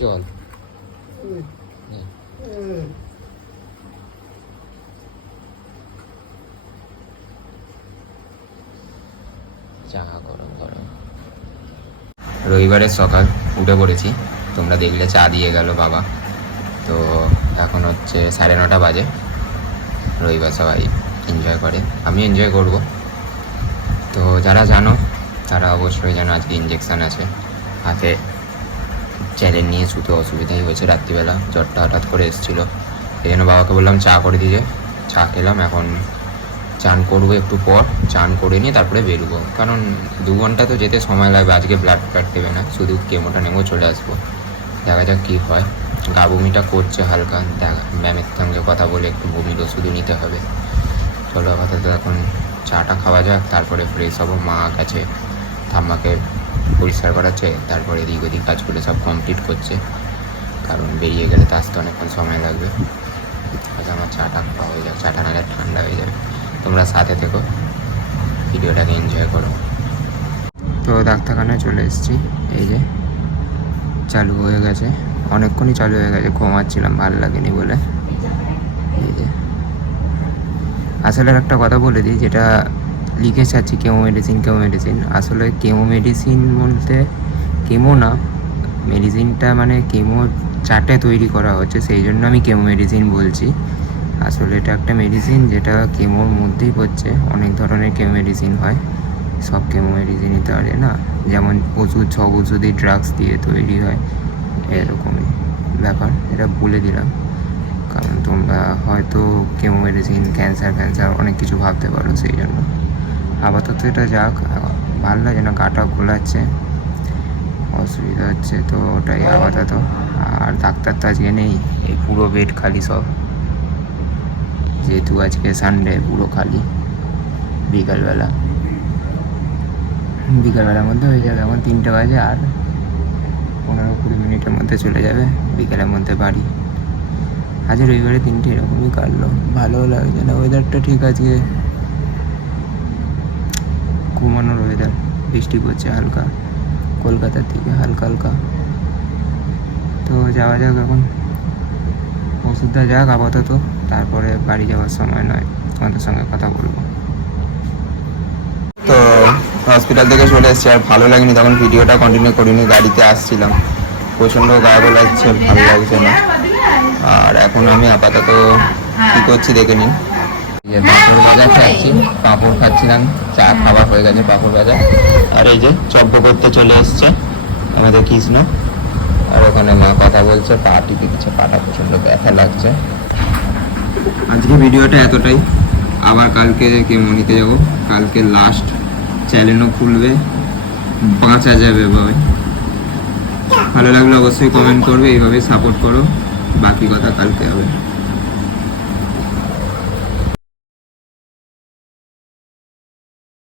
জল গরম গরম। রবিবারের সকাল উঠে পড়েছি, তোমরা দেখলে চা দিয়ে গেল বাবা। তো এখন হচ্ছে 9:30 বাজে। রবিবার সবাই এনজয় করে, আমি এনজয় করব। তো যারা জানো তারা অবশ্যই জানো আজকে ইঞ্জেকশান আছে হাতে। চ্যালেঞ্জ নিয়ে শুতে অসুবিধাই হয়েছে, রাত্রিবেলা জ্বরটা হঠাৎ করে এসেছিলো। এই জন্য বাবাকে বললাম চা করে দিতে, চা খেলাম। এখন চান করবো একটু পর, চান করে নিয়ে তারপরে বেরোবো, কারণ 2 ঘন্টা তো যেতে সময় লাগবে। আজকে ব্লাড দেবে না, শুধু কেমোটা নেবো, চলে আসবো। দেখা যাক কী হয়। গা বমিটা করছে হালকা, ম্যামের সঙ্গে কথা বলে একটু বমির ওষুধও নিতে হবে। চলো আপাতত এখন চাটা খাওয়া যাক, তারপরে ফ্রেশ হবো। মা গেছে ঠাম্মাকে পরিষ্কার করাচ্ছে, তারপরে এদিক ওদিক কাজগুলো সব কমপ্লিট করছে, কারণ বেরিয়ে গেলে তো আসতে অনেকক্ষণ সময় লাগবে। আচ্ছা আমার চাটা খাওয়া হয়ে যাক, চাটা নাহলে ঠান্ডা হয়ে যাবে। তোমরা সাথে থেকো, ভিডিওটাকে এনজয় করো। তো ডাক্তারখানায় চলে এসেছি, এই যে চালু হয়ে গেছে, অনেকক্ষণই চালু হয়ে গেছে। ঘুমাচ্ছিলাম, ভালো লাগেনি বলে। এই যে আসলে একটা কথা বলে দিই, যেটা লিখে চাচ্ছি কেমো মেডিসিন, আসলে কেমো মেডিসিন বলতে কেমো না, মেডিসিনটা মানে কেমো চার্টে তৈরি করা হচ্ছে, সেই জন্য আমি কেমো মেডিসিন বলছি। আসলে এটা একটা মেডিসিন যেটা কেমোর মধ্যেই পড়ছে। অনেক ধরনের কেমো মেডিসিন হয়, সব কেমো মেডিসিনই তো আর না, যেমন ওষুধ, সব ওষুধই ড্রাগস দিয়ে তৈরি হয়, এরকমই ব্যাপার। এটা বলে দিলাম কারণ তোমরা হয়তো কেমো মেডিসিন ক্যান্সার অনেক কিছু ভাবতে পারো, সেই জন্য। আপাতত এটা যাক, ভালো লাগে না, গাটা গোলাচ্ছে, অসুবিধা হচ্ছে, তো ওটাই আপাতত। আর ডাক্তার তো আজকে নেই, এই পুরো বেড খালি সব, যেহেতু আজকে সানডে পুরো খালি। বিকালবেলার মধ্যে হয়ে যাবে। এখন 3টে বাজে, আর 15-20 মিনিটের মধ্যে চলে যাবে বিকেলের মধ্যে বাড়ি। আজ রবিবারে 3টে এরকমই কাটলো, ভালো লাগছে না। ওয়েদারটা ঠিক আজকে ঘুমানোর ওয়েদার, বৃষ্টি পড়ছে হালকা, কলকাতার দিকে হালকা। তো যাওয়া যাক, এখন ওষুধটা যাক আপাতত, তারপরে বাড়ি যাওয়ার সময় নয় তোমাদের সঙ্গে কথা বলবো। তো হসপিটাল থেকে চলে এসেছি, আর ভালো লাগেনি, তখন ভিডিওটা কন্টিনিউ করিনি। গাড়িতে আসছিলাম, প্রচণ্ড গা গোলাচ্ছে, ভালো লাগছে না। আর এখন আমি আপাতত কী করছি দেখে নিন। যে পাঁপড় ভাজা খাচ্ছি, পাঁপড় খাচ্ছিলাম, চা খাওয়া হয়ে গেছে, পাঁপড় ভাজা। আর এই যে চব্য করতে চলে এসছে আমাদের কৃষ্ণ, আর ওখানে মা কথা বলছে, পা টিপে দিচ্ছে, পাটা প্রচণ্ড ব্যথা লাগছে। আজকে ভিডিওটা এতটাই, আবার কালকে কেমো নিতে যাবো, কালকে লাস্ট, চ্যানেলও খুলবে, বাঁচা যাবে ভাই। ভালো লাগলে অবশ্যই কমেন্ট করবে, এইভাবে সাপোর্ট করো, বাকি কথা কালকে হবে।